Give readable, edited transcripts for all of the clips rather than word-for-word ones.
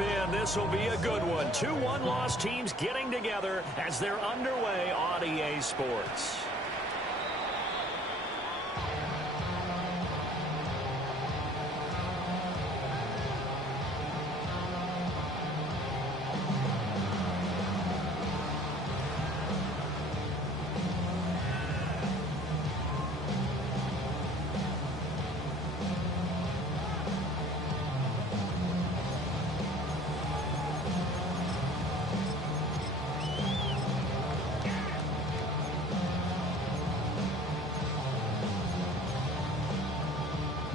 in. This will be a good one. Two one-loss teams getting together as they're underway on EA Sports.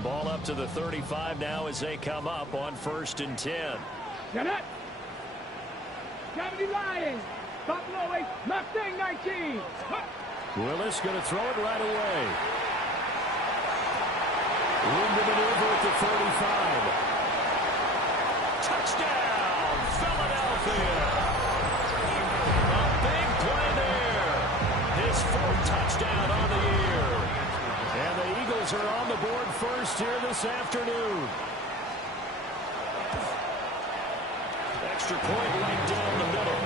Ball up to the 35 now as they come up on 1st and 10. Get it! Gravity Lions! Buffalo 8, Mustang 19! Willis going to throw it right away. Room to maneuver at the 35. Touchdown, Philadelphia! A big play there. His 4th touchdown on the year. And the Eagles are on the board first here this afternoon. Extra point right down the middle.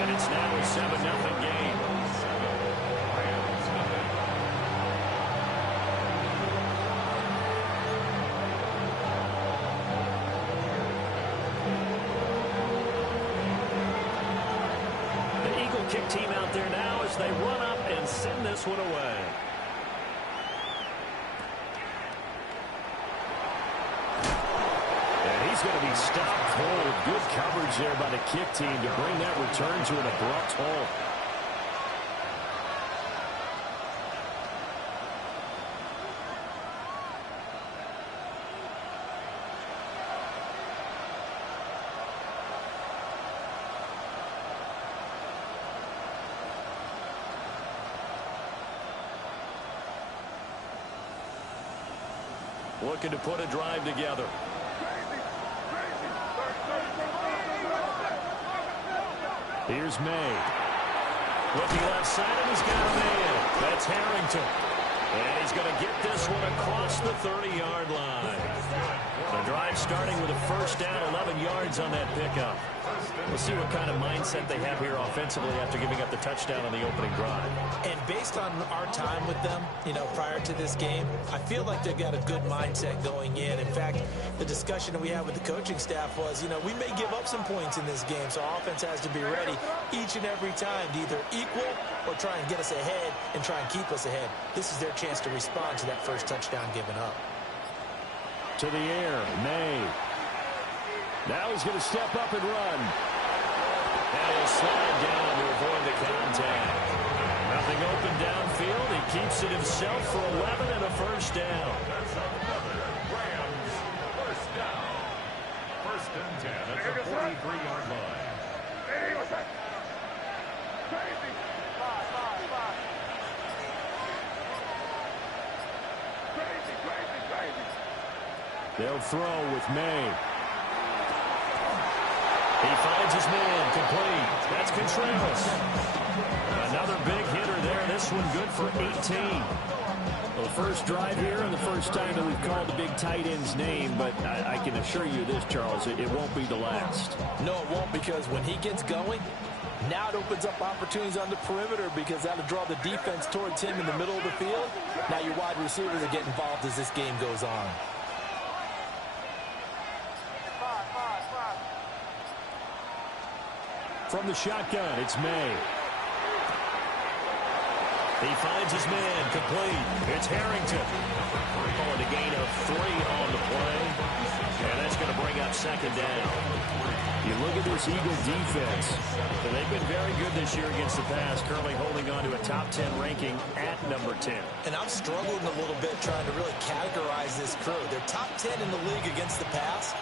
And it's now a 7-0 game. The Eagle kick team out there now as they run up and send this one away. He's going to be stopped cold. Good coverage there by the kick team to bring that return to an abrupt halt. Looking to put a drive together. Here's May. Looking left side, and he's got a man. That's Harrington. And he's going to get this one across the 30-yard line. The drive starting with a first down, 11 yards on that pickup. We'll see what kind of mindset they have here offensively after giving up the touchdown on the opening drive. And based on our time with them, prior to this game, I feel like they've got a good mindset going in. In fact, the discussion that we had with the coaching staff was, we may give up some points in this game, so our offense has to be ready each and every time to either equal or try and get us ahead and try and keep us ahead. This is their chance to respond to that first touchdown given up. To the air, May. Now he's going to step up and run. And he'll slide down to avoid the contact. Nothing open downfield. He keeps it himself for 11 and a first down. That's another Rams first down. 1st and 10 at the 43-yard line. They'll throw with May. He finds his man, complete. That's Contreras. Another big hitter there. This one good for 18. Well, the first drive here and the first time that we've called the big tight end's name, but I can assure you this, Charles, it won't be the last. No, it won't, because when he gets going, now it opens up opportunities on the perimeter because that'll draw the defense towards him in the middle of the field. Now your wide receivers are getting involved as this game goes on. From the shotgun, it's May. He finds his man, complete. It's Harrington. Calling a gain of 3 on the play. And that's going to bring up 2nd down. You look at this Eagle defense, and they've been very good this year against the pass, currently holding on to a top 10 ranking at number 10. And I'm struggling a little bit trying to really categorize this crew. They're top 10 in the league against the pass,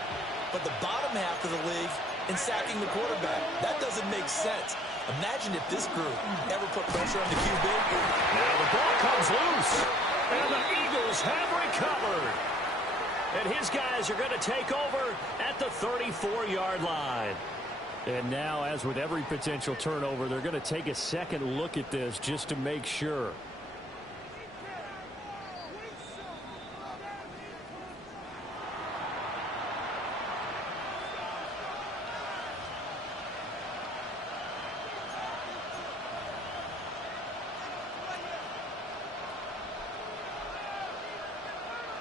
but the bottom half of the league in sacking the quarterback. That doesn't make sense. Imagine if this group ever put pressure on the QB. Now the ball comes loose, and the Eagles have recovered. And his guys are going to take over at the 34-yard line. And now, as with every potential turnover, they're going to take a second look at this just to make sure.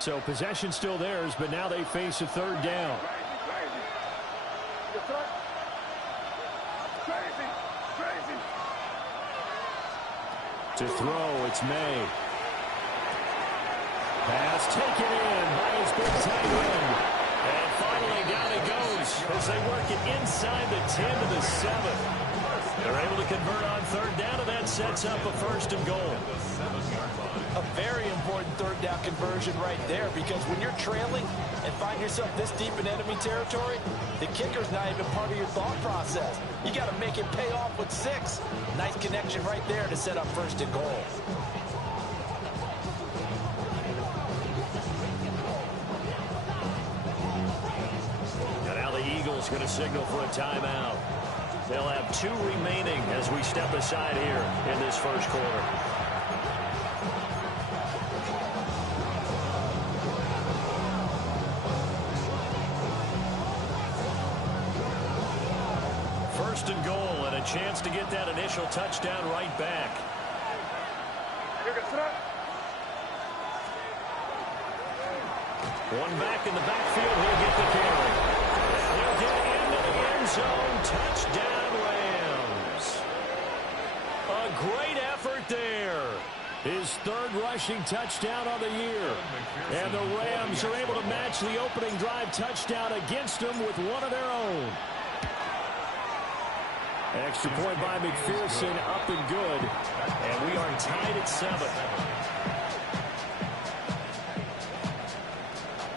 So possession still theirs, but now they face a third down. To throw, it's May. Pass taken in by his big tight end. And finally down he goes as they work it inside the 10 to the 7. They're able to convert on third down, and that sets up a 1st and goal. A very important third down conversion right there, because when you're trailing and find yourself this deep in enemy territory, the kicker's not even part of your thought process. You got to make it pay off with 6. Nice connection right there to set up 1st and goal. And now the Eagles going to signal for a timeout. They'll have 2 remaining as we step aside here in this first quarter. First and goal, and a chance to get that initial touchdown right back. One back in the backfield, he'll get the carry. He'll get into the end zone. Touchdown, Rams. A great effort there. His 3rd rushing touchdown on the year. And the Rams are able to match the opening drive touchdown against them with one of their own. Extra point by McPherson, up and good. And we are tied at 7.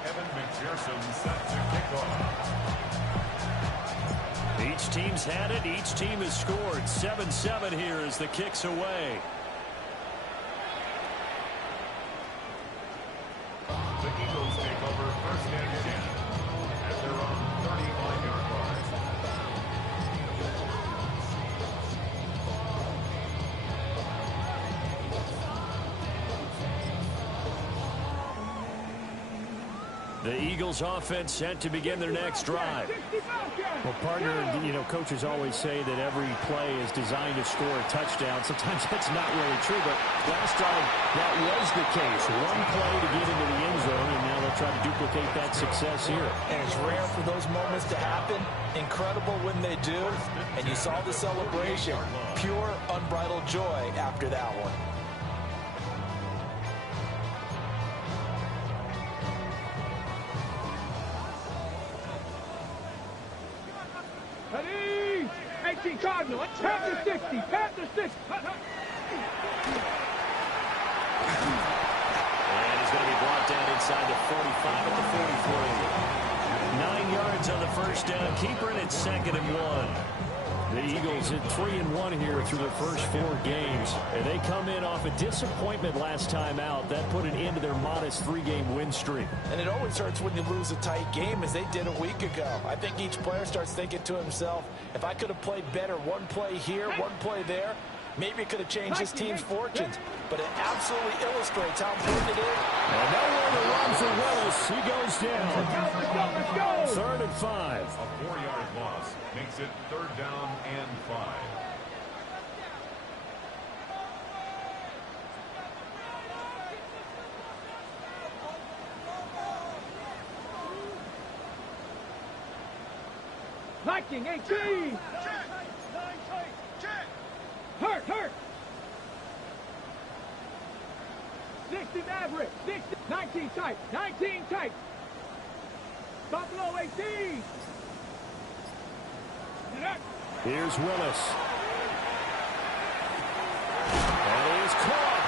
Evan McPherson set to kick off. Each team's had it. Each team has scored. 7-7 here as the kick's away. The Eagles take over 1st and 10 at their own 35-yard line. The Eagles offense set to begin their next drive. Well, partner, you know, coaches always say that every play is designed to score a touchdown. Sometimes that's not really true, but last drive that was the case. One play to get into the end zone, and now they'll try to duplicate that success here. And it's rare for those moments to happen. Incredible when they do. And you saw the celebration. Pure, unbridled joy after that one. Ready? 18 Cardinal. Panther 60. Panther 60. And he's going to be brought down inside the 45 at the 43. 9 yards on the first down. Keeper in at 2nd and 1. The Eagles at 3-1 here through their first 4 games. And they come in off a disappointment last time out. That put an end to their modest 3-game win streak. And it always hurts when you lose a tight game, as they did a week ago. I think each player starts thinking to himself, if I could have played better one play here, one play there, maybe it could have changed this team's fortunes. But it absolutely illustrates how important it is. And nowhere to run for Willis. He goes down. Let's go. 3rd and 5. A 4-yard loss makes it 3rd down and 5. Viking 18. Hurt. 60 Maverick. 60. 19 tight. 19 tight. Buffalo 18. Here's Willis. And he is caught.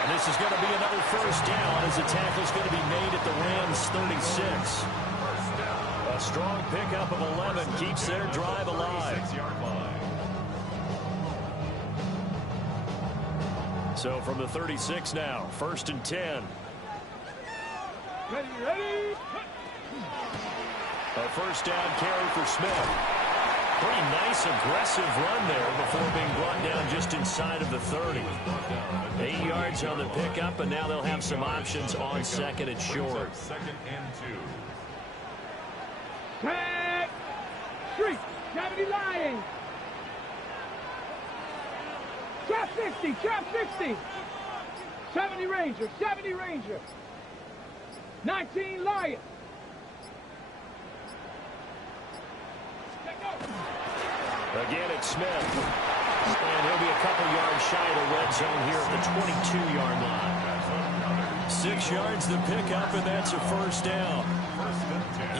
And this is going to be another 1st down as the tackle's going to be made at the Rams 36. A strong pickup of 11 keeps their drive alive. 6-yard line. So from the 36 now, 1st and 10. Ready. A 1st down carry for Smith. Pretty nice, aggressive run there before being brought down just inside of the 30. 8 yards on the pickup, and now they'll have some options on 2nd and short. 2nd and 2. Tag. Street. 70 Lions. Trap 60. 70 Ranger. 19 Lions. Again, it's Smith. And he'll be a couple yards shy of the red zone here at the 22-yard line. 6 yards to pick up, and that's a first down.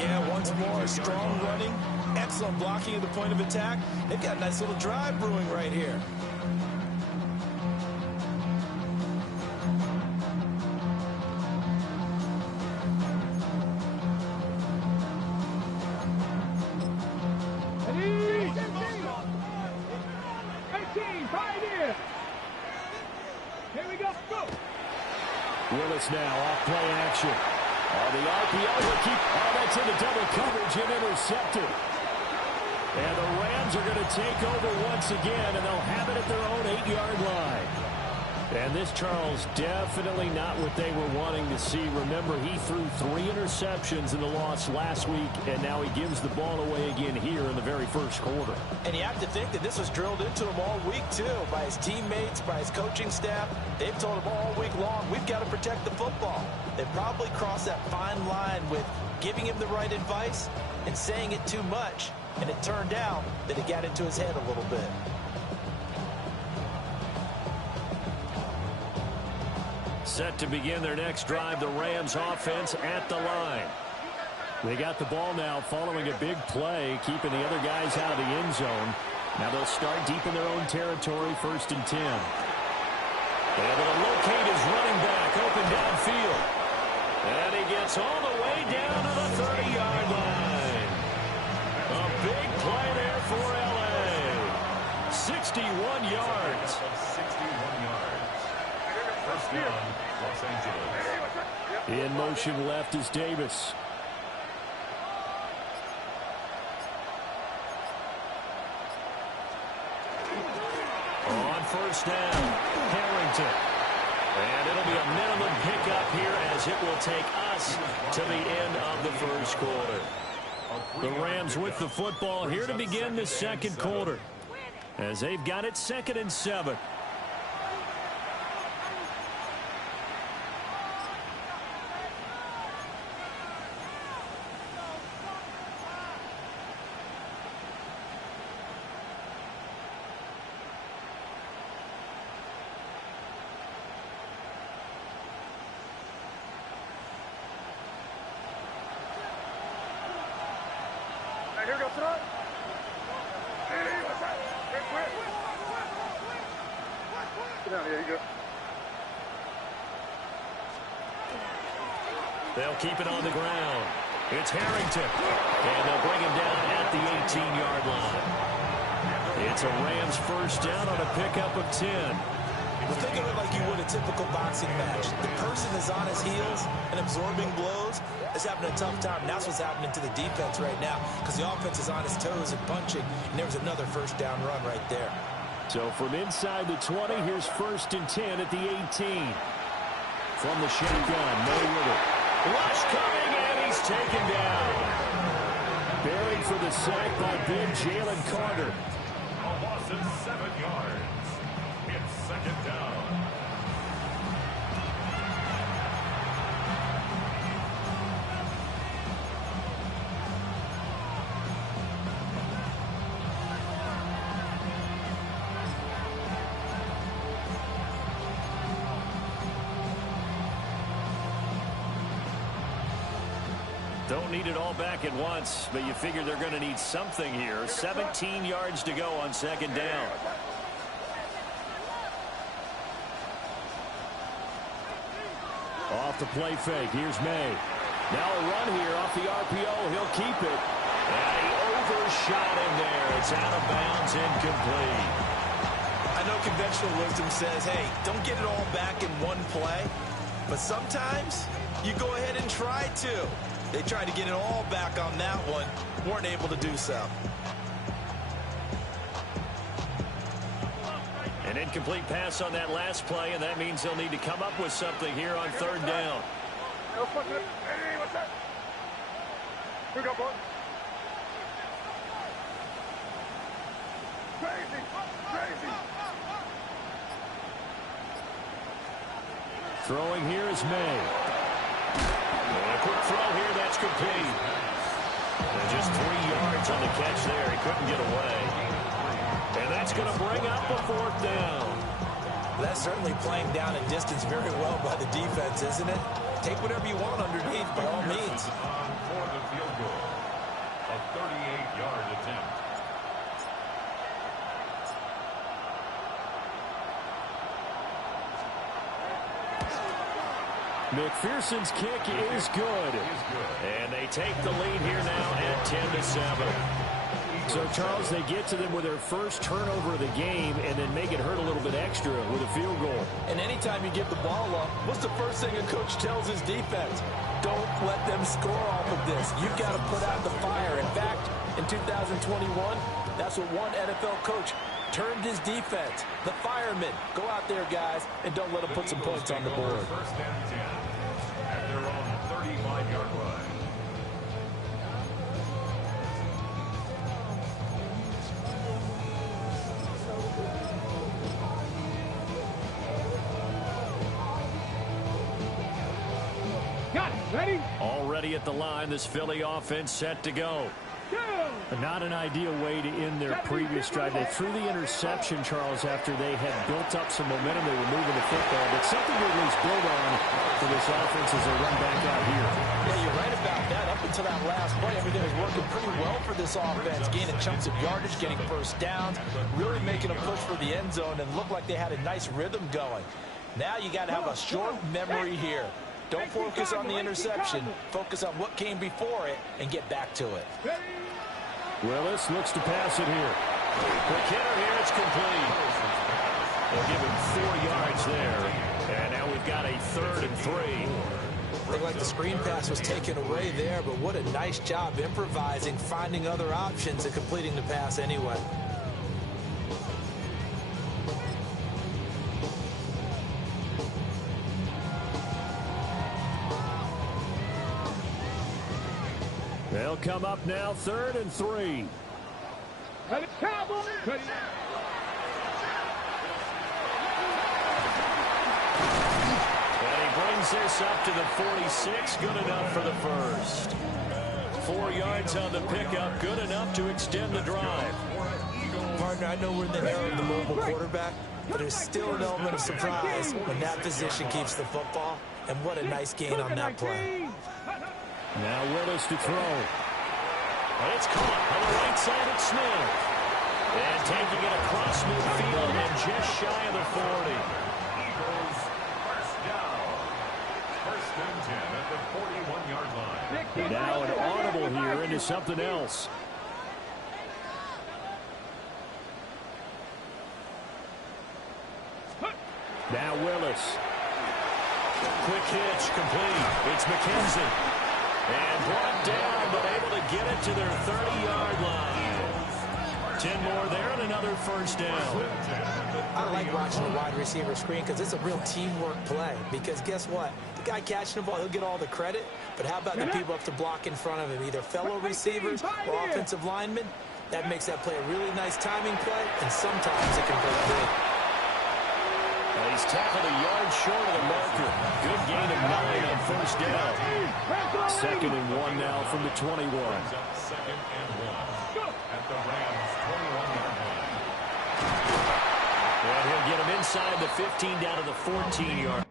Yeah, once more, strong running, excellent blocking at the point of attack. They've got a nice little drive brewing right here. Willis now off play action. The RPO will keep. That's into double coverage and intercepted. And the Rams are going to take over once again, and they'll have it at their own 8-yard line. And this, Charles, definitely not what they were wanting to see. Remember, he threw 3 interceptions in the loss last week, and now he gives the ball away again here in the very first quarter. And you have to think that this was drilled into him all week, too, by his teammates, by his coaching staff. They've told him all week long, we've got to protect the football. They probably crossed that fine line with giving him the right advice and saying it too much. And it turned out that it got into his head a little bit. Set to begin their next drive, the Rams offense at the line. They got the ball now following a big play, keeping the other guys out of the end zone. Now they'll start deep in their own territory, 1st and 10. Able to locate his running back, open downfield. And he gets all the way down to the 30-yard line. A big play there for L.A. 61 yards. 61 yards. First down, Los Angeles. In motion left is Davis. On first down, Harrington. And it'll be a minimum pickup here as it will take us to the end of the first quarter. The Rams with the football here to begin the second quarter, as they've got it 2nd and 7. Here we go, throw. Here you go. They'll keep it on the ground. It's Harrington. And they'll bring him down at the 18-yard line. It's a Rams first down on a pickup of 10. Well, think of it like you would a typical boxing match. The person is on his heels and absorbing blows. Is having a tough time. And that's what's happening to the defense right now, because the offense is on his toes and punching. And there was another first down run right there. So from inside the 20, here's 1st and 10 at the 18. From the shotgun, May with it. Rush coming, and he's taken down. Buried for the sack by big Jalen Carter. A loss of 7 yards. It's 2nd down. Don't need it all back at once, but you figure they're going to need something here. 17 yards to go on 2nd down. Off the play fake. Here's May. Now a run here off the RPO. He'll keep it. And he overshot him there. It's out of bounds, incomplete. I know conventional wisdom says, hey, don't get it all back in one play. But sometimes you go ahead and try to. They tried to get it all back on that one. Weren't able to do so. An incomplete pass on that last play, and that means they'll need to come up with something here on 3rd down. Hey, what's that? Here we go, boy. Crazy, crazy. Throwing here is May. And a quick throw here, that's complete. And just 3 yards on the catch there. He couldn't get away. And that's going to bring up a 4th down. That's certainly playing down and distance very well by the defense, isn't it? Take whatever you want underneath, by all means. For the field goal, a 38-yard attempt. McPherson's kick is good. And they take the lead here now at 10-7. So, Charles, they get to them with their first turnover of the game and then make it hurt a little bit extra with a field goal. And anytime you give the ball up, what's the first thing a coach tells his defense? Don't let them score off of this. You've got to put out the fire. In fact, in 2021, that's what one NFL coach termed his defense, the firemen. Go out there, guys, and don't let them put some points on the board. First and 10 at their own 35-yard line. Ready? Already at the line, this Philly offense set to go. But not an ideal way to end their previous drive. They threw the interception, Charles, after they had built up some momentum. They were moving the football, but something to at least build on for this offense as they run back out here. Yeah, you're right about that. Up until that last play, everything was working pretty well for this offense, gaining chunks of yardage, getting first downs, really making a push for the end zone, and looked like they had a nice rhythm going. Now you got to have a short memory here. Don't focus on the interception. Focus on what came before it and get back to it. Willis looks to pass it here. Quick hitter here, it's complete. They'll give him 4 yards there. And now we've got a 3rd and 3. Looked like the screen pass was taken away there, but what a nice job improvising, finding other options, and completing the pass anyway. They'll come up now, 3rd and 3. And he brings this up to the 46, good enough for the first. 4 yards on the pickup, good enough to extend the drive. Partner, I know we're in the era of the mobile quarterback, but there's still an element of surprise when that position keeps the football, and what a nice gain on that play. Now Willis to throw. And it's caught on the right side of Smith. And taking it across midfield and just shy of the 40. Eagles first down. First and 10 at the 41-yard line. Now an audible here into something else. Now Willis. Quick hitch complete. It's McKenzie. And brought down, but able to get it to their 30-yard line. 10 more there and another first down. I like watching the wide receiver screen because it's a real teamwork play. Because guess what? The guy catching the ball, he'll get all the credit. But how about the people up to block in front of him? Either fellow receivers or offensive linemen. That makes that play a really nice timing play, and sometimes it can break big. He's tackled a yard short of the marker. Good gain of 9 on first down. 2nd and 1 now from the 21. Second and 1 at the Rams' 21-yard line. And he'll get him inside the 15 down to the 14-yard.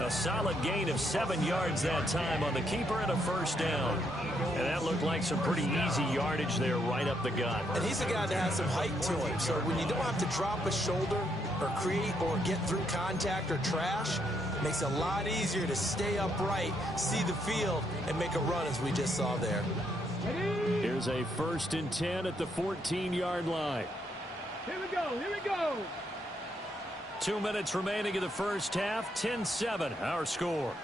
A solid gain of 7 yards that time on the keeper and a first down. And that looked like some pretty easy yardage there right up the gut. And he's a guy that has some height to him. So when you don't have to drop a shoulder or create or get through contact or trash, it makes it a lot easier to stay upright, see the field, and make a run as we just saw there. Here's a 1st and 10 at the 14-yard line. Here we go, here we go. 2 minutes remaining in the first half. 10-7, our score.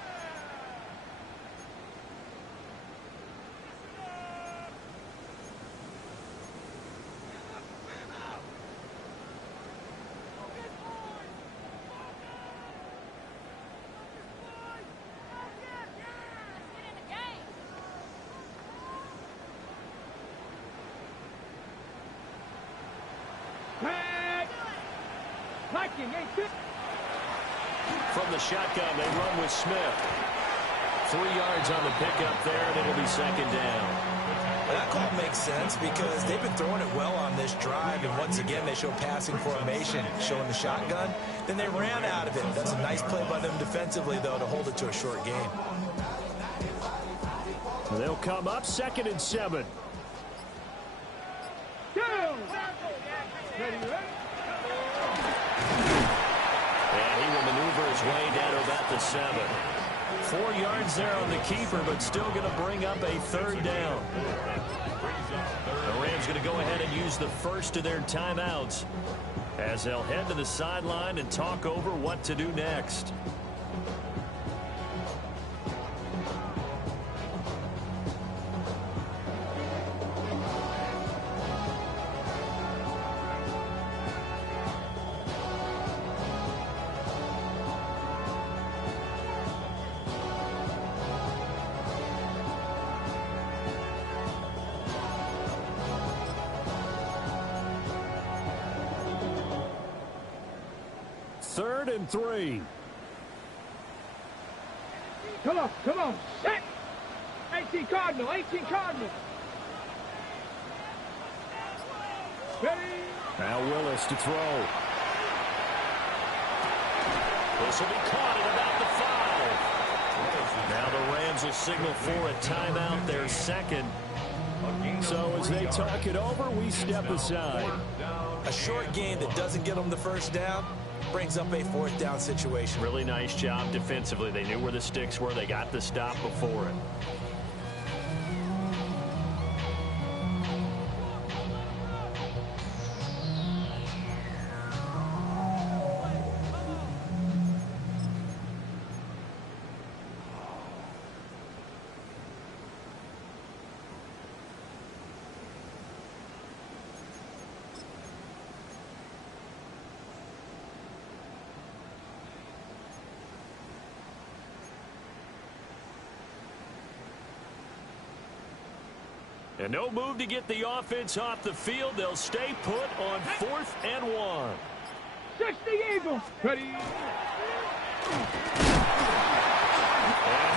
From the shotgun, they run with Smith. 3 yards on the pickup there, and it'll be second down. That call makes sense because they've been throwing it well on this drive, and once again they show passing formation, showing the shotgun. Then they ran out of it. That's a nice play by them defensively, though, to hold it to a short gain. They'll come up 2nd and 7. And he will maneuver his way down to about the 7. 4 yards there on the keeper, but still going to bring up a 3rd down. The Rams going to go ahead and use the first of their timeouts as they'll head to the sideline and talk over what to do next. Third and 3. Come on, set! 18 Cardinal. Ready? Now Willis to throw. This will be caught at about the 5. Now the Rams will signal for a timeout, their second. So as they talk it over, we step aside. A short gain that doesn't get them the first down brings up a 4th down situation. Really nice job defensively. They knew where the sticks were. They got the stop before it. And no move to get the offense off the field. They'll stay put on 4th and 1. 60 Eagles. Ready? And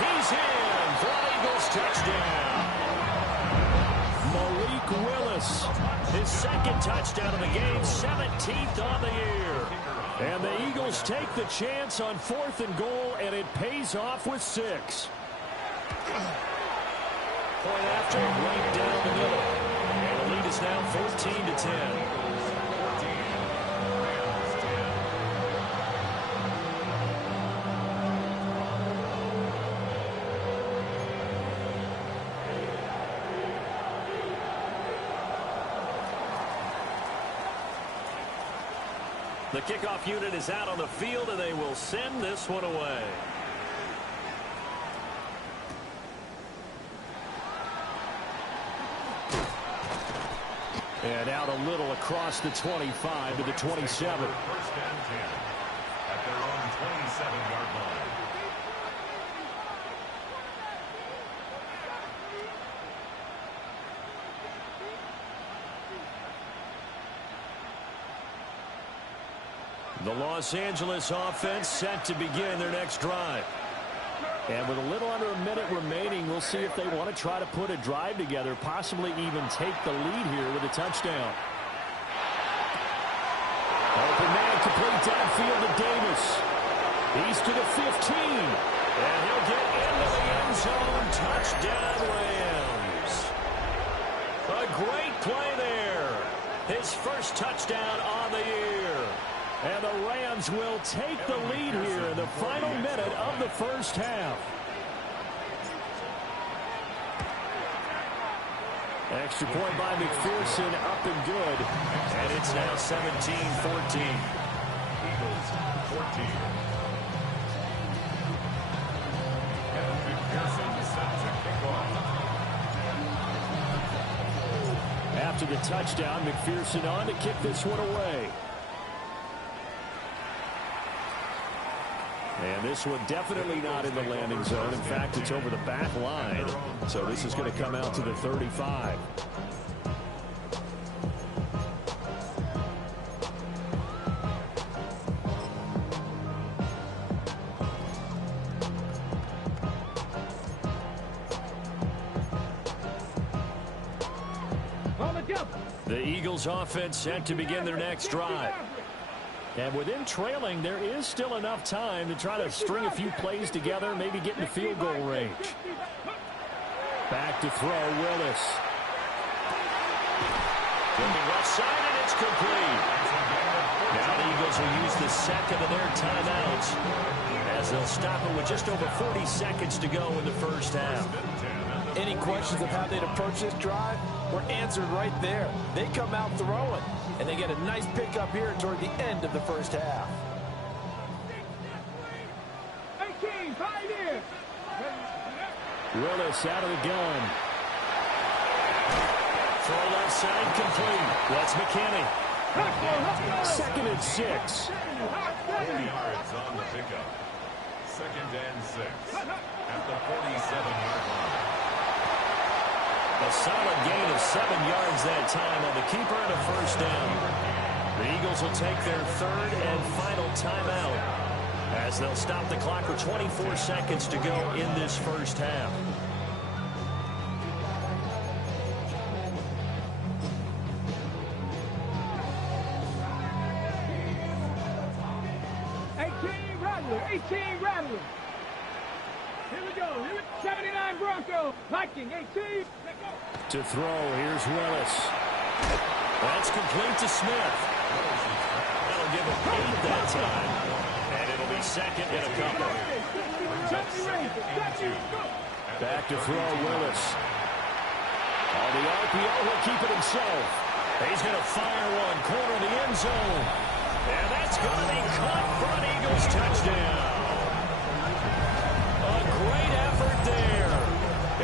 he's in for an Eagles touchdown. Malik Willis, his 2nd touchdown of the game, 17th on the year. And the Eagles take the chance on 4th and goal, and it pays off with 6. Point after, right down the middle. And the lead is now 14-10. The kickoff unit is out on the field, and they will send this one away. And out a little across the 25 to the 27. 1st and 10 at their own 27-yard line. The Los Angeles offense set to begin their next drive. And with a little under a minute remaining, we'll see if they want to try to put a drive together, possibly even take the lead here with a touchdown. Open man complete downfield to Davis. He's to the 15. And he'll get into the end zone. Touchdown, Rams. A great play there. His first touchdown on the year. And the Rams will take the lead here in the final minute of the first half. Extra point by McPherson, up and good. And it's now 17-14. Eagles 14. And McPherson set to kick off. After the touchdown, McPherson on to kick this one away. And this one definitely not in the landing zone. In fact, it's over the back line. So this is going to come out to the 35. The Eagles offense set to begin their next drive. And within trailing, there is still enough time to try to string a few plays together, maybe get into field goal range. Back to throw, Willis. Looking left side, and it's complete. Now the Eagles will use the second of their timeouts as they'll stop it with just over 40 seconds to go in the first half. Any questions of how they'd approach this drive were answered right there. They come out throwing, and they get a nice pickup here toward the end of the first half. 18, 5 years. Willis out of the gun. Throw left side complete. That's McKinney. 2nd and 6. 40 yards on the pickup. 2nd and 6 at the 47-yard line. A solid gain of 7 yards that time on the keeper and a first down. The Eagles will take their 3rd and final timeout as they'll stop the clock with 24 seconds to go in this first half. Rattler. Here we go. 79 Broncos. Viking, 18. To throw, here's Willis. That's complete to Smith. That'll give him 8 that time. And it'll be 2nd and a couple. Back to throw, Willis. On the RPO, he'll keep it himself. He's going to fire one, corner of the end zone. And that's going to be caught for an Eagles touchdown. A great effort there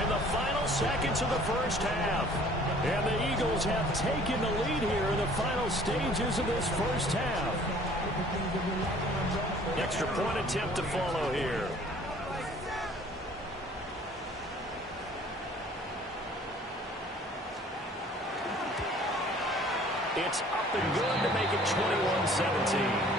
in the final seconds of the first half. And the Eagles have taken the lead here in the final stages of this first half. Extra point attempt to follow here. It's up and good to make it 21-17.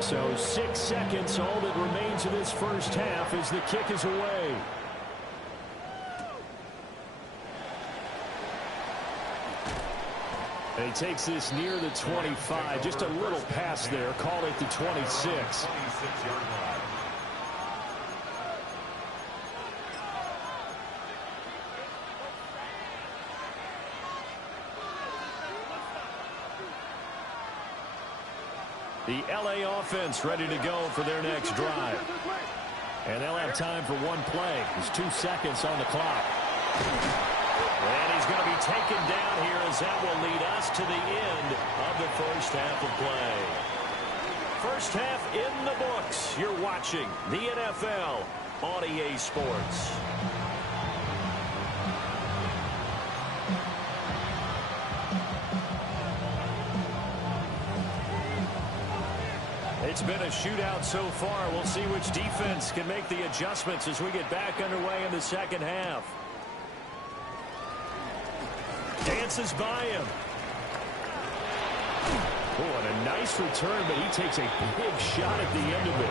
So 6 seconds, all that remains of this first half as the kick is away. And he takes this near the 25. Just a little pass there. Call it the 26. The LA offense ready to go for their next drive. And they'll have time for one play. There's 2 seconds on the clock. And he's going to be taken down here as that will lead us to the end of the first half of play. First half in the books. You're watching the NFL on EA Sports. It's been a shootout so far. We'll see which defense can make the adjustments as we get back underway in the second half. Dances by him. Oh, and a nice return, but he takes a big shot at the end of it.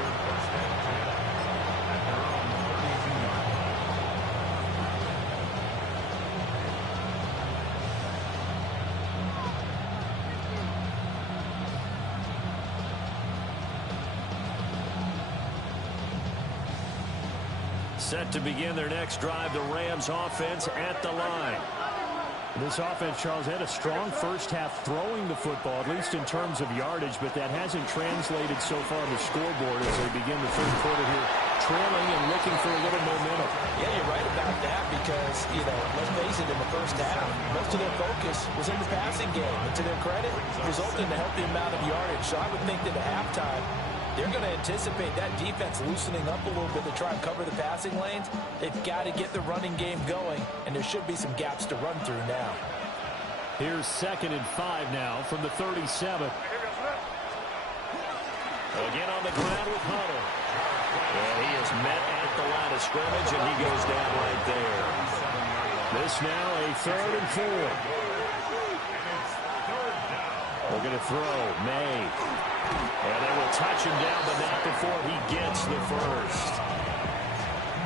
Set to begin their next drive, the Rams offense at the line. This offense, Charles, had a strong first half throwing the football, at least in terms of yardage, but that hasn't translated so far on the scoreboard as they begin the third quarter here, trailing and looking for a little momentum. Yeah, you're right about that because, let's face it, in the first half, most of their focus was in the passing game. And to their credit, resulted in a healthy amount of yardage. So I would think that at halftime, they're going to anticipate that defense loosening up a little bit to try and cover the passing lanes. They've got to get the running game going, and there should be some gaps to run through now. Here's 2nd and 5 now from the 37. Again on the ground with Hunter. And he is met at the line of scrimmage, and he goes down right there. This now a 3rd and 4. Looking to throw. May. And they will touch him down, but not before he gets the first.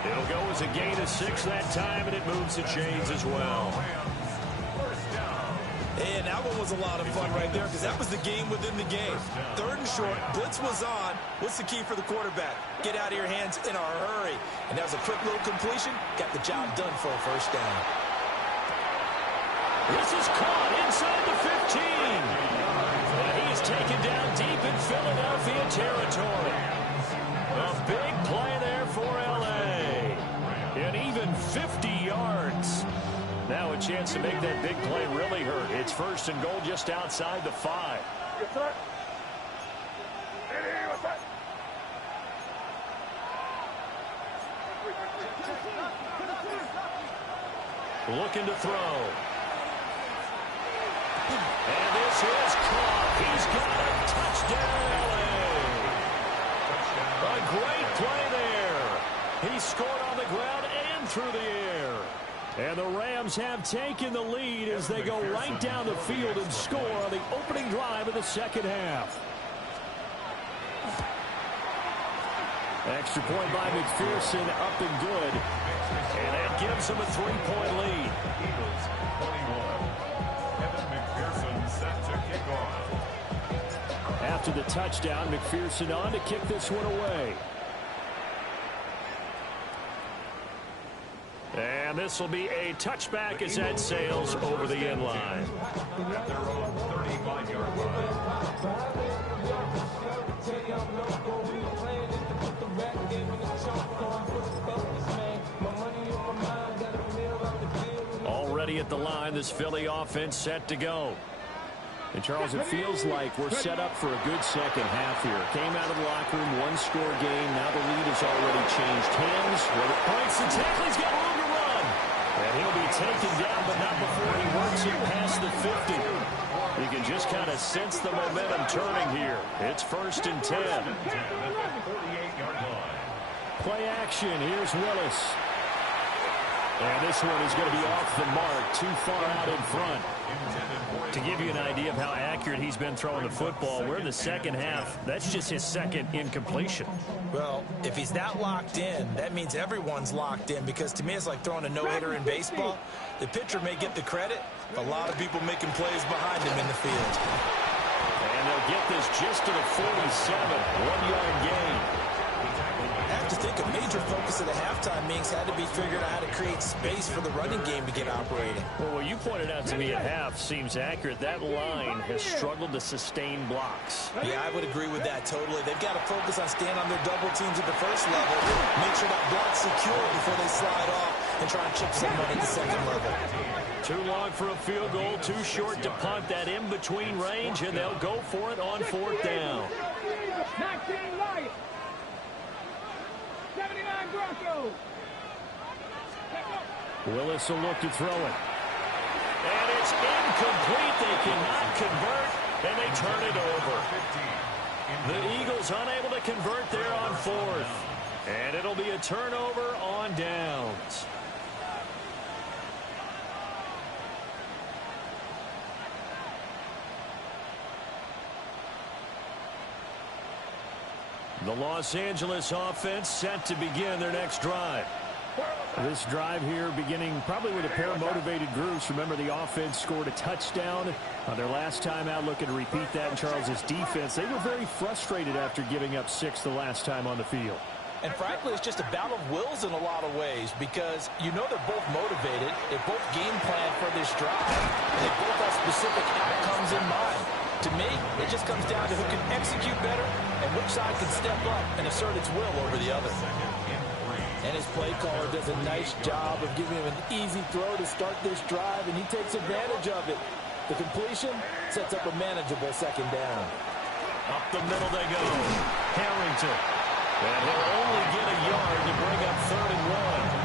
It'll go as a gain of 6 that time, and it moves the chains as well. And that one was a lot of fun right there because that was the game within the game. 3rd and short, blitz was on. What's the key for the quarterback? Get out of your hands in a hurry. And that was a quick little completion. Got the job done for a first down. This is caught inside the 15. And he is taken down deep in Philadelphia territory. A big play there for L.A. And even 50 yards. Now a chance to make that big play really hurt. It's 1st and goal just outside the 5. Looking to throw. And this is caught. He's got a touchdown, L.A. A great play there. He scored on the ground and through the air. And the Rams have taken the lead as they go right down the field and score on the opening drive of the second half. Extra point by McPherson, up and good. And that gives them a 3-point lead. Eagles 21. Evan McPherson set to kick off. After the touchdown, McPherson on to kick this one away. And this will be a touchback as that sails over the end line. At their own 35-yard line. Already at the line, this Philly offense set to go. And, Charles, it feels like we're set up for a good second half here. Came out of the locker room, 1-score game. Now the lead has already changed hands. Points the tackle. He's got room to run. And he'll be taken down, but not before he works it past the 50. You can just kind of sense the momentum turning here. It's 1st and 10. At the 48-yard line. Play action. Here's Willis. And this one is going to be off the mark, too far out in front. To give you an idea of how accurate he's been throwing the football, we're in the second half. That's just his 2nd incompletion. Well, if he's that locked in, that means everyone's locked in because to me it's like throwing a no-hitter in baseball. The pitcher may get the credit. A lot of people making plays behind him in the field. And they'll get this just to the 47, 1-yard gain. I have to think a major focus of the halftime meetings had to be figuring out how to create space for the running game to get operating. Well, what you pointed out to me at half seems accurate. That line has struggled to sustain blocks. Yeah, I would agree with that totally. They've got to focus on staying on their double teams at the first level, make sure that block's secure before they slide off and try and chip someone at the second level. Too long for a field goal, too short to punt. That in-between range, and they'll go for it on 4th down. 19 Lions. 79 Broncos. Willis will look to throw it. And it's incomplete. They cannot convert, and they turn it over. The Eagles unable to convert there on 4th. And it'll be a turnover on downs. The Los Angeles offense set to begin their next drive. This drive here beginning probably with a pair of motivated groups. Remember, the offense scored a touchdown on their last time out. Looking to repeat that in Charles's defense. They were very frustrated after giving up 6 the last time on the field. And frankly, it's just a battle of wills in a lot of ways because you know they're both motivated. They both game plan for this drive. And they both have specific outcomes in mind. To me, it just comes down to who can execute better and which side can step up and assert its will over the other. And his play caller does a nice job of giving him an easy throw to start this drive, and he takes advantage of it. The completion sets up a manageable 2nd down. Up the middle they go. Harrington. And he'll only get a yard to bring up 3rd and 1.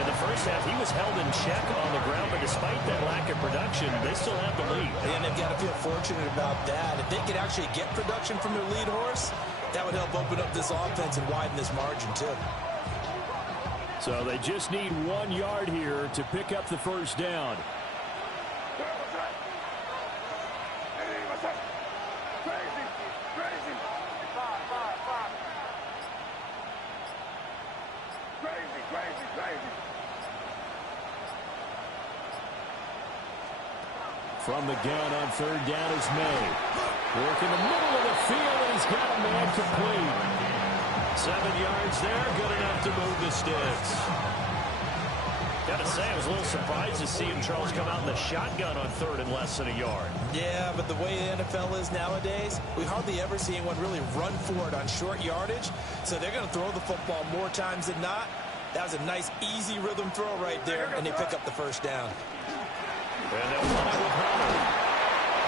In the first half, he was held in check on the ground, but despite that lack of production, they still have the lead. And they've got to feel fortunate about that. If they could actually get production from their lead horse, that would help open up this offense and widen this margin, too. So they just need 1 yard here to pick up the 1st down. From the gun on third down is May. Work in the middle of the field, and he's got a man complete. 7 yards there, good enough to move the sticks. Got to say, I was a little surprised to see him, Charles, come out in the shotgun on third and less than a yard. Yeah, but the way the NFL is nowadays, we hardly ever see anyone really run for it on short yardage. So they're going to throw the football more times than not. That was a nice, easy rhythm throw right there, and they pick up the first down. And they'll run it with Hunter.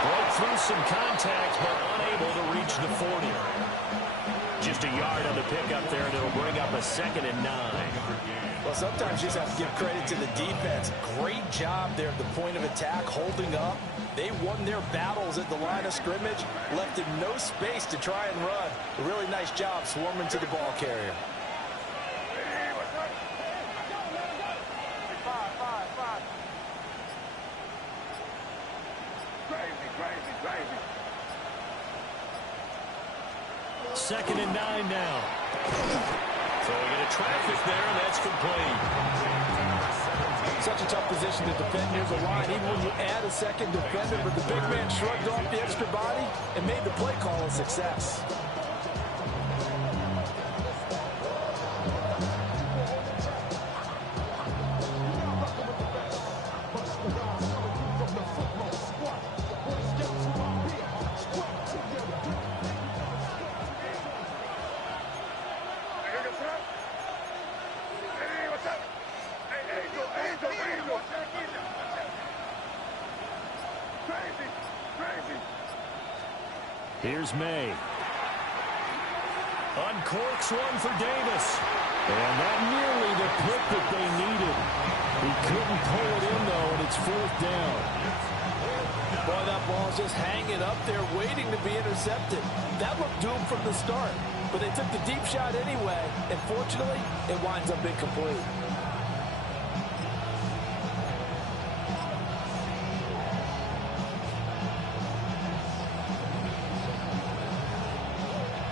Broke through some contact, but unable to reach the 40. Just a yard on the pickup there, and it'll bring up a 2nd and 9. Well, sometimes you just have to give credit to the defense. Great job there at the point of attack, holding up. They won their battles at the line of scrimmage, left him no space to try and run. A really nice job swarming to the ball carrier. Second and 9 now. Throwing into traffic there, and that's complete. Such a tough position to defend near the line, even when you add a second defender, but the big man shrugged off the extra body and made the play call a success. Here's May. Uncorks one for Davis. And not nearly the pick that they needed. He couldn't pull it in, though, and it's 4th down. Boy, that ball's just hanging up there, waiting to be intercepted. That looked doomed from the start, but they took the deep shot anyway, and fortunately, it winds up incomplete.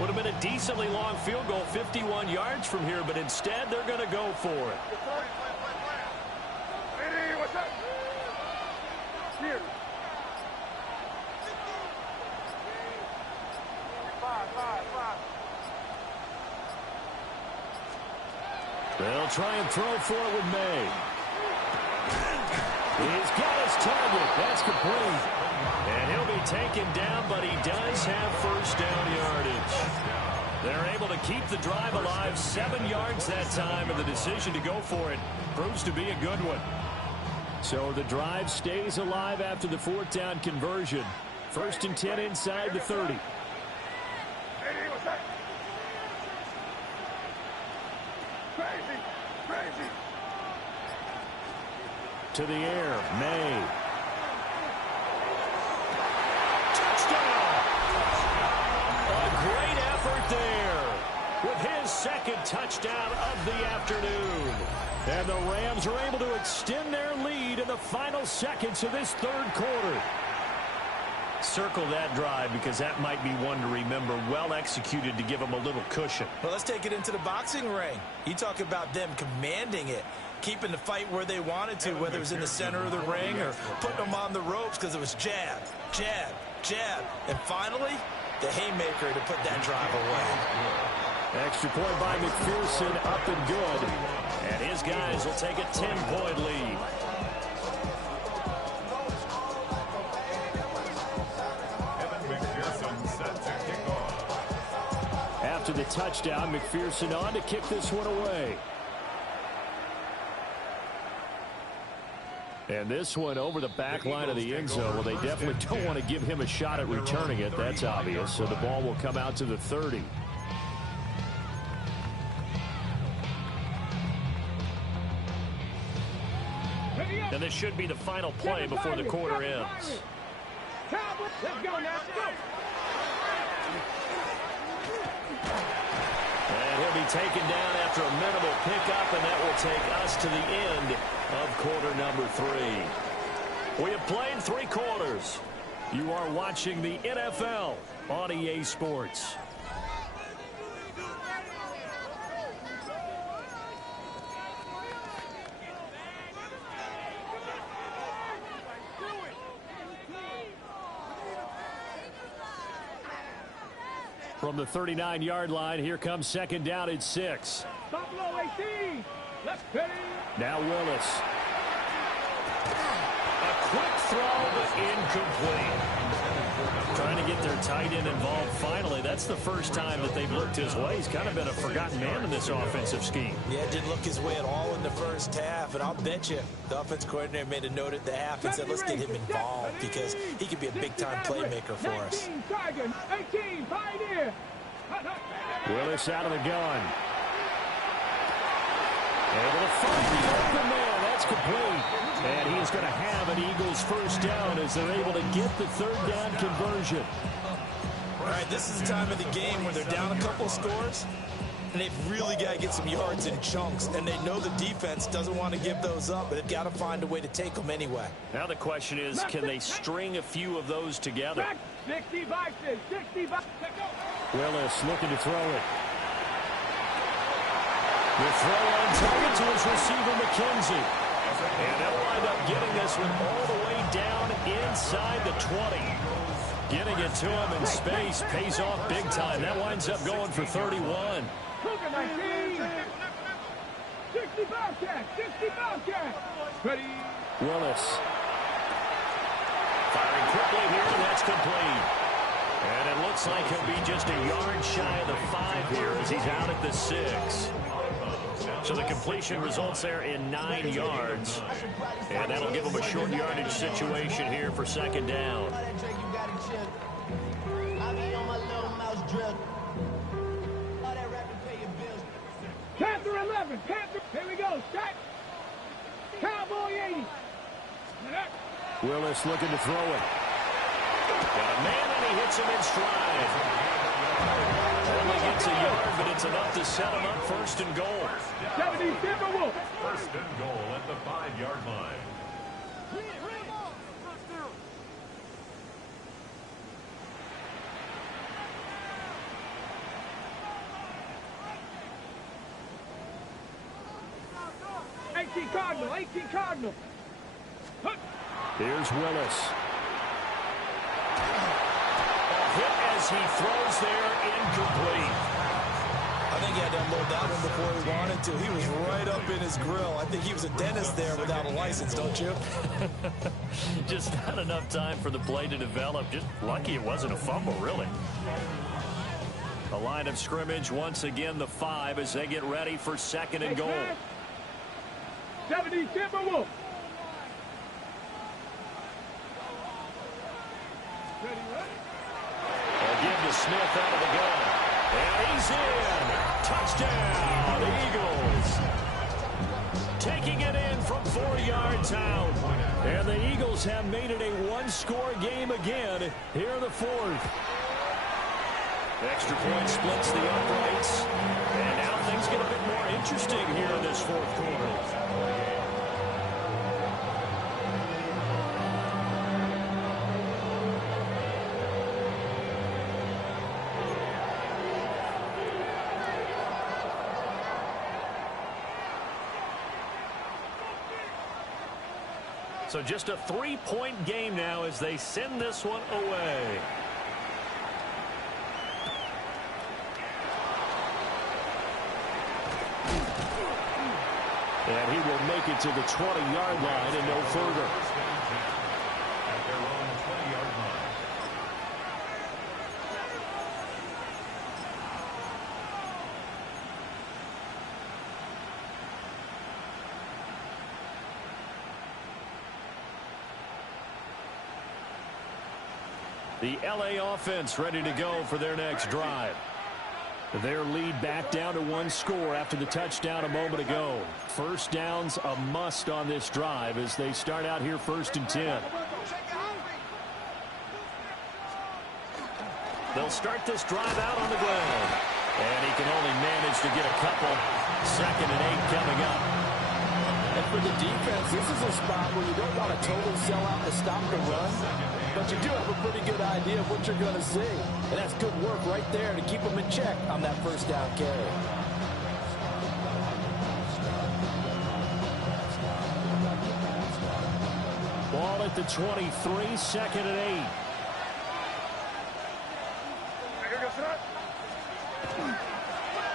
Would have been a decently long field goal, 51 yards from here, but instead they're going to go for it. They'll try and throw for it with May. He's got his target. That's complete. And he'll be taken down, but he does have first down yardage. They're able to keep the drive alive, 7 yards that time, and the decision to go for it proves to be a good one. So the drive stays alive after the 4th down conversion. 1st and 10 inside the 30. To the air, May. Touchdown! A great effort there with his 2nd touchdown of the afternoon. And the Rams are able to extend their lead in the final seconds of this 3rd quarter. Circle that drive because that might be one to remember. Well executed to give them a little cushion. Well, let's take it into the boxing ring. You talk about them commanding it, keeping the fight where they wanted to, whether it was in the center of the ring or putting them on the ropes because it was jab, jab, jab. And finally, the haymaker to put that drive away. Extra point by McPherson, up and good. And his guys will take a 10-point lead. After the touchdown, McPherson on to kick this one away. And this one over the back line of the end zone. Well, they definitely don't want to give him a shot at returning it. That's obvious. So the ball will come out to the 30. And this should be the final play before the quarter ends. Let's go now. And he'll be taken down after a minimal pickup, and that will take us to the end of quarter number 3. We have played 3 quarters. You are watching the NFL on EA Sports. From the 39-yard line, here comes second down at 6. Buffalo 18. Let's ready. Now Willis. A quick throw, but incomplete. Trying to get their tight end involved finally. That's the first time that they've looked his way. He's kind of been a forgotten man in this offensive scheme. Yeah, didn't look his way at all in the first half. And I'll bet you the offense coordinator made a note at the half and said, let's get him involved because he could be a big-time playmaker for us. 19, Tiger. 18, Pioneer. Willis out of the gun. Able to find the open man. That's complete. And he is going to have an Eagles first down as they're able to get the third down conversion. All right, this is the time of the game where they're down a couple scores, and they've really got to get some yards in chunks, and they know the defense doesn't want to give those up, but they've got to find a way to take them anyway. Now the question is, can they string a few of those together? 60 boxes, 60 boxes. Willis looking to throw it. The throw on target to his receiver, McKenzie. And they'll wind up getting this one all the way down inside the 20. Getting it to him in space pays off big time. That winds up going for 31. Cougar 19. 60 Bobcat, 60 Bobcat. Ready. Willis. Firing quickly here, and that's complete. And it looks like he'll be just a yard shy of the 5 here as he's out at the 6. So the completion results there in 9 yards. And that'll give him a short yardage situation here for second down. Panther 11, Panther. Here we go. Shot. Cowboy 80. Willis looking to throw it. Got a man, and he hits him in stride. Only gets a yard, but it's enough to set him up first and goal. 70 Timberwolves. First and goal at the 5-yard line. Cardinal, 18 Cardinal. Here's Willis. Hit as he throws there, incomplete. I think he had to unload that one before he wanted to. He was right up in his grill. I think he was a dentist there without a license, don't you? Just not enough time for the play to develop. Just lucky it wasn't a fumble, really. A line of scrimmage, once again, the 5 as they get ready for second and goal. 70 Timberwolves. Again to Smith out of the gun. And he's in. Touchdown, Eagles. Taking it in from 4 yards out. And the Eagles have made it a one-score game again here in the 4th. Extra point splits the uprights. And now things get a bit more interesting here in this 4th quarter. So just a 3-point game now as they send this one away. And he will make it to the 20-yard line and no further. At their own 20-yard line. The LA offense ready to go for their next drive. Their lead back down to 1 score after the touchdown a moment ago. First down's a must on this drive as they start out here 1st and 10. They'll start this drive out on the ground. And he can only manage to get a couple. 2nd and 8 coming up. And for the defense, this is a spot where you don't want to totally sell out to stop the run, but you do have a pretty good idea of what you're going to see. And that's good work right there to keep them in check on that first down carry. Ball at the 23, 2nd and 8.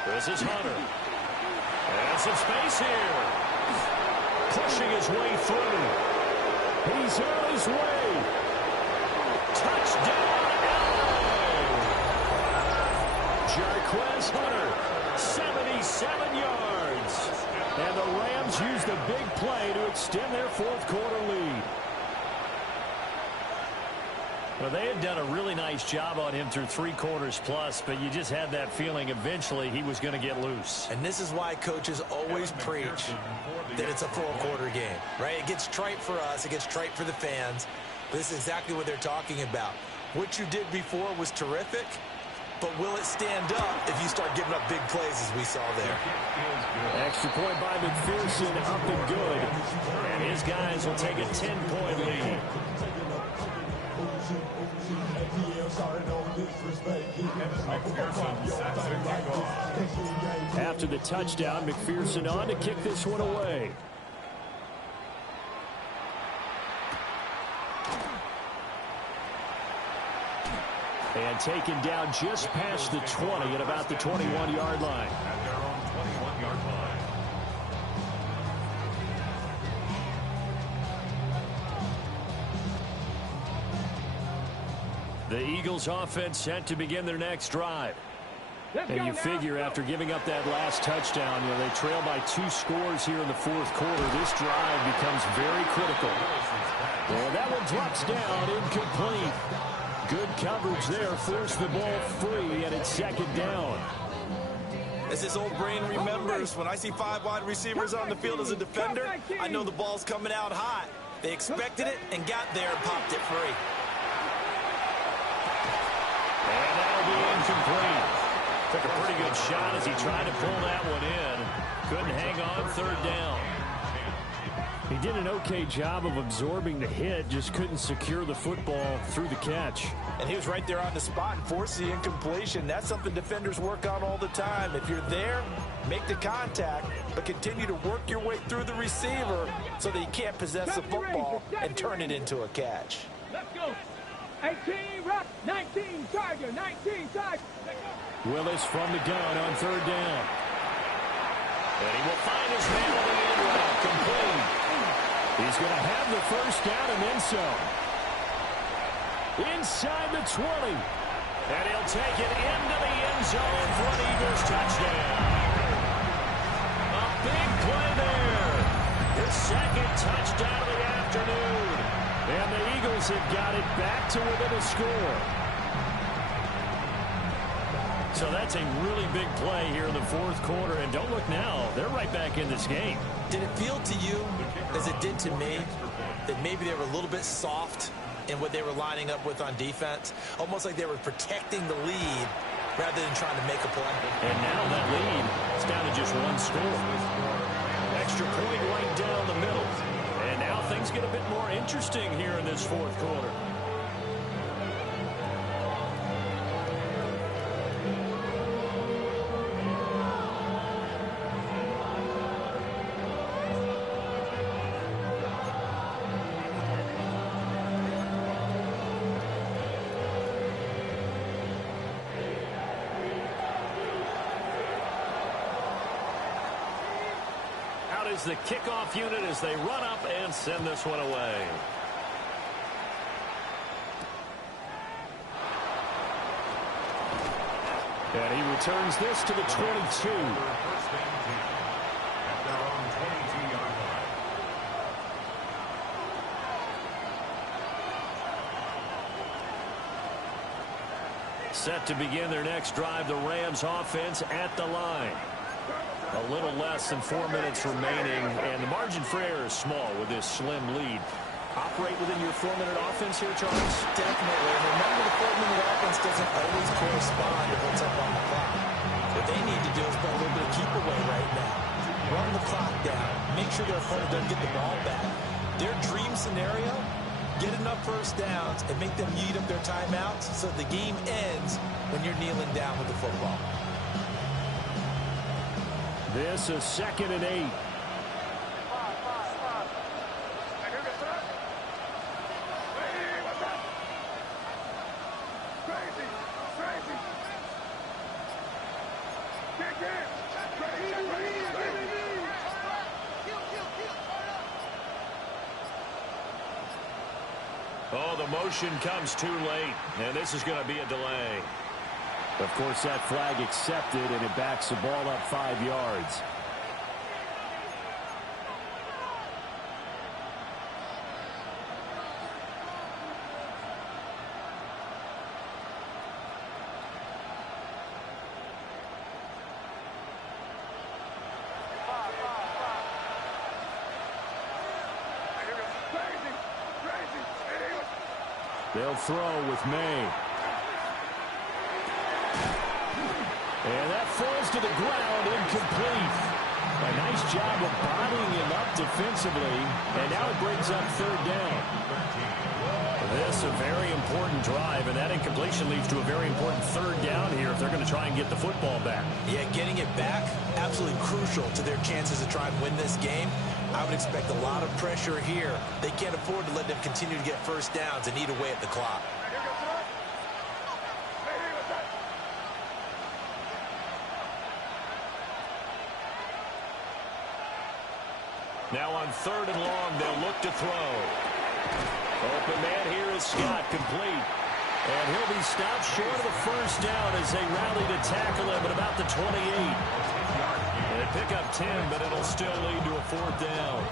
This is Hunter. And some space here. Pushing his way through. He's on his way. Touchdown, LA! Jarquez Hunter, 77 yards. And the Rams use the big play to extend their fourth quarter lead. Well, they had done a really nice job on him through 3 quarters plus, but you just had that feeling eventually he was going to get loose. And this is why coaches always preach that it's a four-quarter game, right? It gets trite for us. It gets trite for the fans. But this is exactly what they're talking about. What you did before was terrific, but will it stand up if you start giving up big plays as we saw there? Extra point by McPherson, up and good. And his guys will take a 10-point lead. After the touchdown, McPherson on to kick this one away. And taken down just past the 20 at about the 21-yard line. At their own 21-yard line. The Eagles offense set to begin their next drive. And you figure after giving up that last touchdown, they trail by 2 scores here in the fourth quarter. This drive becomes very critical. And that one drops down, incomplete. Good coverage there, forced the ball free, and it's second down. As this old brain remembers, when I see 5 wide receivers on the field as a defender, I know the ball's coming out hot. They expected it and got there and popped it free. And that'll be incomplete. Took a pretty good shot as he tried to pull that one in. Couldn't hang on, third down. He did an okay job of absorbing the hit, just couldn't secure the football through the catch. And he was right there on the spot and forced the incompletion. That's something defenders work on all the time. If you're there, make the contact, but continue to work your way through the receiver so that he can't possess the football and turn it into a catch. Let's go. 18, rock, 19, Tiger, 19, Tiger. Willis from the gun on third down. And he will find his man on the end route, complete. He's going to have the first down and then some. Inside the 20. And he'll take it into the end zone for an Eagles touchdown. A big play there. His second touchdown of the afternoon. And the Eagles have got it back to within a score. So that's a really big play here in the fourth quarter. And don't look now, they're right back in this game. Did it feel to you, as it did to me, that maybe they were a little bit soft in what they were lining up with on defense? Almost like they were protecting the lead rather than trying to make a play. And now that lead is down to just 1 score. Extra point right down the middle. And now things get a bit more interesting here in this fourth quarter. Is the kickoff unit as they run up and send this one away. And he returns this to the 22. First and 10 at their own 22-yard line. Set to begin their next drive, the Rams offense at the line. A little less than 4 minutes remaining, and the margin for error is small with this slim lead. Operate within your 4-minute offense here, Charles? Definitely. And remember, the 4-minute offense doesn't always correspond to what's up on the clock. What they need to do is play a little bit of keep away right now. Run the clock down. Make sure their opponent doesn't get the ball back. Their dream scenario, get enough first downs and make them eat up their timeouts so the game ends when you're kneeling down with the football. This is 2nd and 8. Oh, the motion comes too late, and this is going to be a delay. Of course, that flag accepted, and it backs the ball up 5 yards. They'll throw with May. And that falls to the ground, incomplete. A nice job of bodying him up defensively, and now it brings up 3rd down. This is a very important drive, and that incompletion leads to a very important 3rd down here if they're going to try and get the football back. Yeah, getting it back, absolutely crucial to their chances to try and win this game. I would expect a lot of pressure here. They can't afford to let them continue to get 1st downs and eat away at the clock. Now on 3rd and long, they'll look to throw. Open man here is Scott, complete. And he'll be stopped short of the 1st down as they rally to tackle him at about the 28. They pick up 10, but it'll still lead to a 4th down.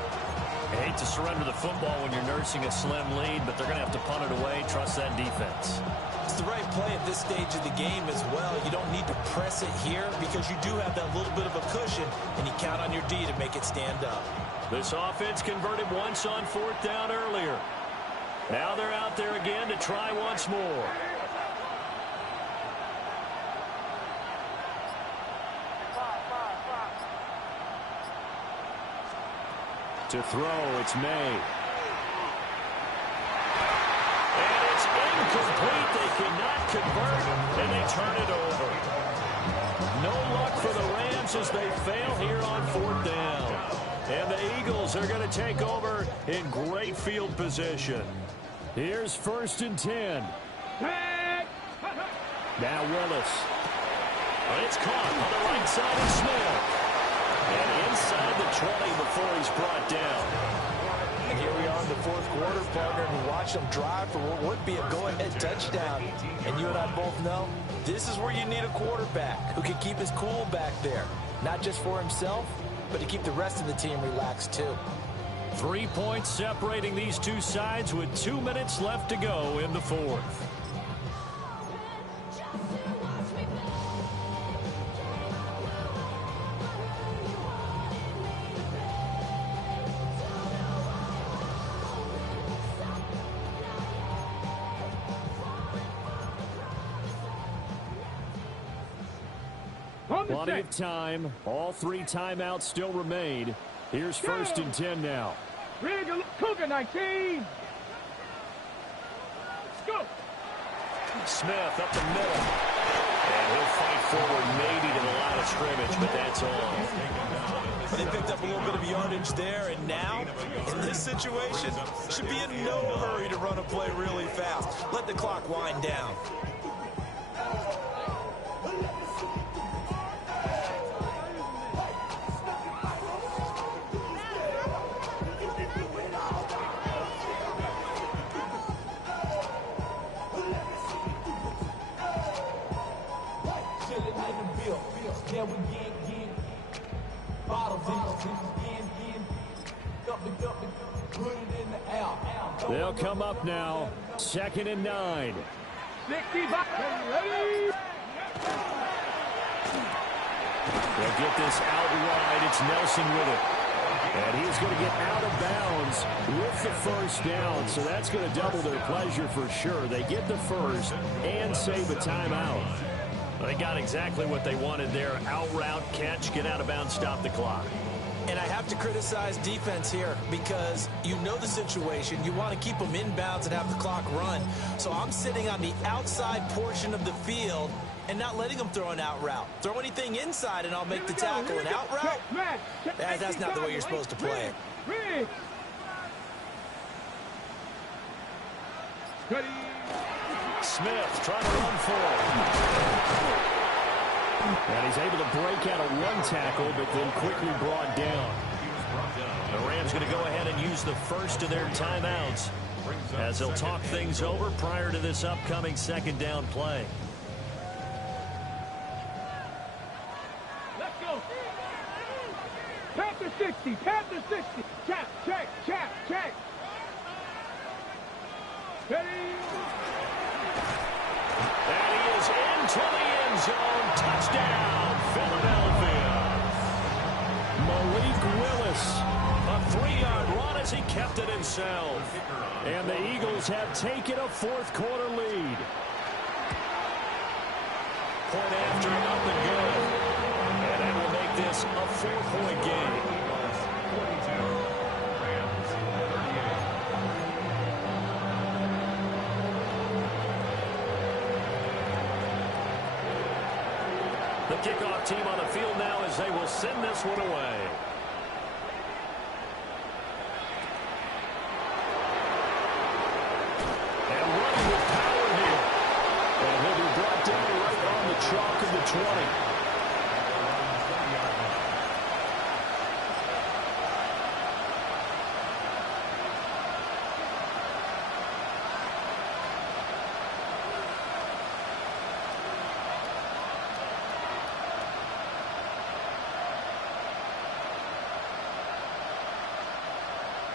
I hate to surrender the football when you're nursing a slim lead, but they're going to have to punt it away, trust that defense. It's the right play at this stage of the game as well. You don't need to press it here because you do have that little bit of a cushion, and you count on your D to make it stand up. This offense converted once on 4th down earlier. Now they're out there again to try once more. To throw, it's May. And it's incomplete. They cannot convert, and they turn it over. No luck for the Rams as they fail here on 4th down. And the Eagles are going to take over in great field position. Here's 1st and 10. Now Willis. But it's caught on the right side of Smith. And inside the 20 before he's brought down. And here we are in the 4th quarter, partner, and watch them drive for what would be a go-ahead touchdown. And you and I both know this is where you need a quarterback who can keep his cool back there. Not just for himself, but to keep the rest of the team relaxed too. 3 points separating these two sides with 2 minutes left to go in the 4th. Plenty of time. All 3 timeouts still remain. Here's 1st and 10 now. Cougar 19. Let's go. Smith up the middle. And he'll fight forward maybe to the line of scrimmage, but that's all. They picked up a little bit of yardage there, and now, in this situation, should be in no hurry to run a play really fast. Let the clock wind down. They'll come up now. 2nd and 9. 65. Ready? They'll get this out wide. It's Nelson with it. And he's going to get out of bounds with the 1st down. So that's going to double their pleasure for sure. They get the 1st and save a timeout. They got exactly what they wanted there. Out route, catch, get out of bounds, stop the clock. And I have to criticize defense here because you know the situation. You want to keep them in bounds and have the clock run. So I'm sitting on the outside portion of the field and not letting them throw an out route. Throw anything inside and I'll make the tackle. An out route? That's not the way you're supposed to play it. Smith trying to run for it. And he's able to break out of one tackle, but then quickly brought down. The Rams going to go ahead and use the first of their timeouts. as they'll talk things over prior to this upcoming second down play. Let's go. Panther 60, Panther 60. Check, check, check, check. Ready? And he is into the end zone. Touchdown, Philadelphia. Malik Willis. A 3-yard run as he kept it himself. And the Eagles have taken a fourth-quarter lead. Point after, up and good. And that will make this a 4-point game. 42. Rams 38. The kickoff team on the field now as they will send this one away. And running with power here. And he'll be brought down right on the chalk of the 20.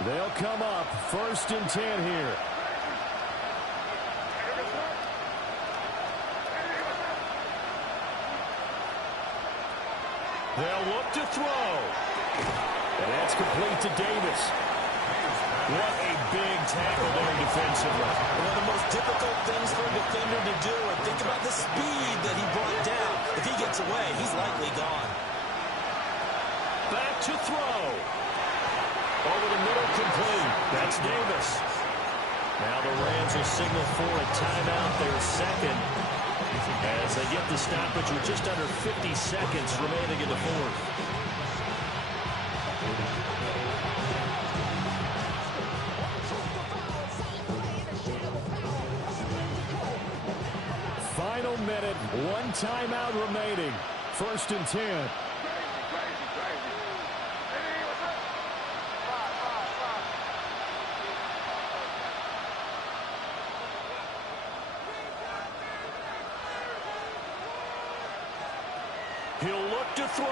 They'll come up 1st and 10 here. They'll look to throw. And that's complete to Davis. What a big tackle there defensively. One of the most difficult things for a defender to do. And think about the speed that he brought down. If he gets away, he's likely gone. Back to throw. Over the middle, complete. That's Davis. Now the Rams will signal for a timeout, their second, as they get the stoppage with just under 50 seconds remaining in the fourth. Final minute, 1 timeout remaining. 1st and 10. He'll look to throw.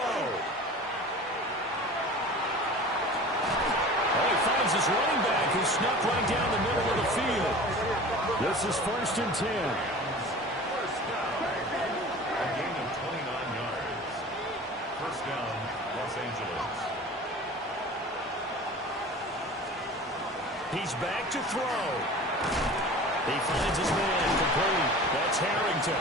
Oh, he finds his running back who snuck right down the middle of the field. This is 1st and 10. First down. A gain of 29 yards. First down, Los Angeles. He's back to throw. He finds his man complete. That's Harrington.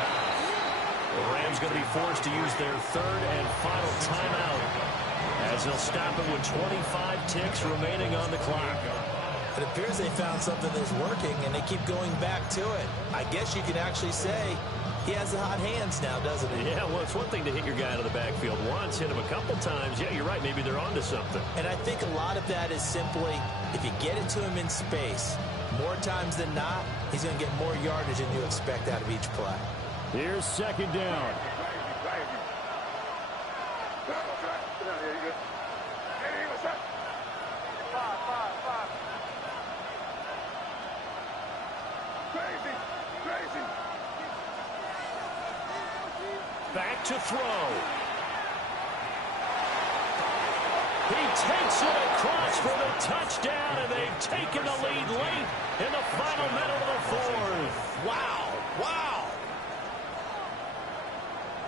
The Rams going to be forced to use their 3rd and final timeout as they'll stop it with 25 ticks remaining on the clock. It appears they found something that's working, and they keep going back to it. I guess you can actually say he has the hot hands now, doesn't he? Yeah, well, it's one thing to hit your guy out of the backfield once, hit him a couple times. Yeah, you're right. Maybe they're onto something. And I think a lot of that is simply if you get it to him in space, more times than not, he's going to get more yardage than you expect out of each play. Here's 2nd down. Back to throw. He takes it across for the touchdown, and they've taken the lead late in the final minute of the fourth. Wow. Wow.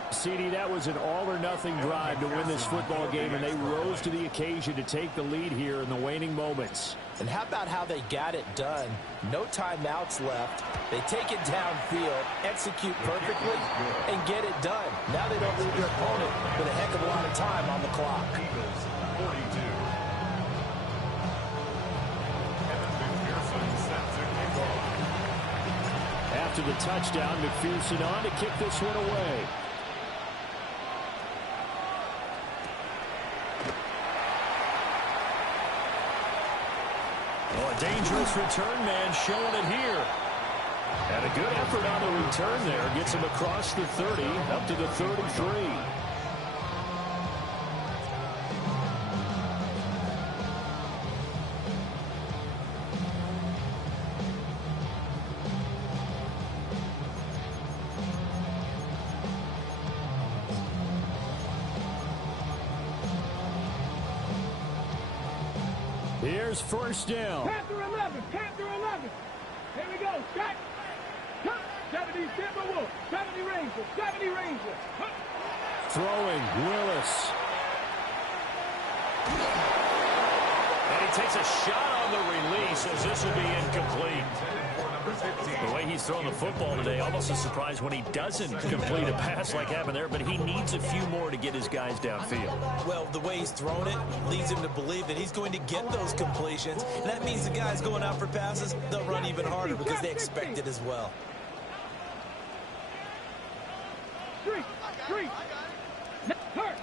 CD, that was an all-or-nothing drive to win this football game, and they rose to the occasion to take the lead here in the waning moments. And how about how they got it done? No timeouts left. They take it downfield, execute perfectly, and get it done. Now they don't leave their opponent with a heck of a lot of time on the clock. Eagles 42. Evan McPherson sets a kickoff. After the touchdown, McPherson on to kick this one away. Oh, a dangerous return man showing it here. And a good effort on the return there. Gets him across the 30, up to the 33. Bears first down. Panther 11. Panther 11. Here we go. Shot. Cut. 70 Timberwolves. 70 Rangers. 70 Rangers. Cut. Throwing, Willis. And he takes a shot on the release as this will be incomplete. The way he's throwing the football today, almost a surprise when he doesn't complete a pass like happened there, but he needs a few more to get his guys downfield. Well, the way he's thrown it leads him to believe that he's going to get those completions, and that means the guys going out for passes, they'll run even harder because they expect it as well. Street. Hurt.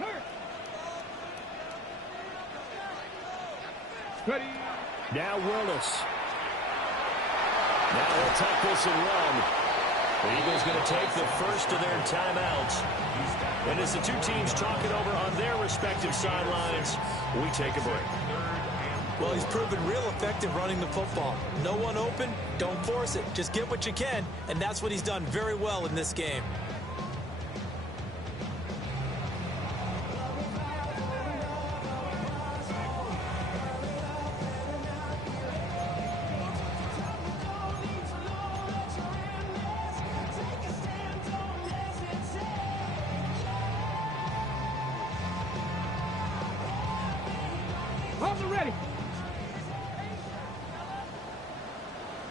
Ready. Now Willis. Now he'll tuck this and run. The Eagles going to take the first of their timeouts. And as the two teams talk it over on their respective sidelines, we take a break. Well, he's proven real effective running the football. No one open, don't force it. Just get what you can, and that's what he's done very well in this game. Hold ready.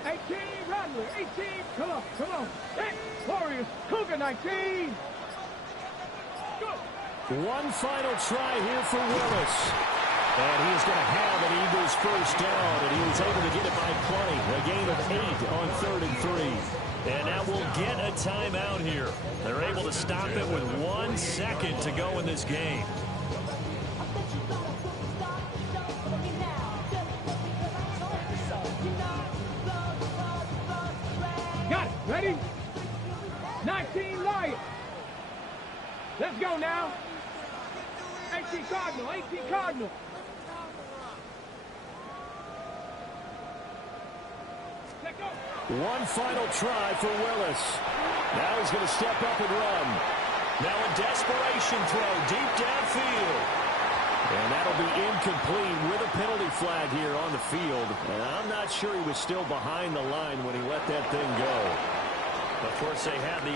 18, Rattler. 18. Come on. Hey, Warriors. Cougar 19. Go. One final try here for Willis. And he is going to have an Eagles first down, and he was able to get it by 20. A gain of 8 on 3rd and 3. And now we'll get a timeout here. They're able to stop it with 1 second to go in this game. Got it. Ready? 19 Lions. Let's go now. 18 Cardinal. Let go. One final try for Willis. Now he's going to step up and run. Now a desperation throw deep downfield. And that'll be incomplete with a penalty flag here on the field. And I'm not sure he was still behind the line when he let that thing go. Of course, they had the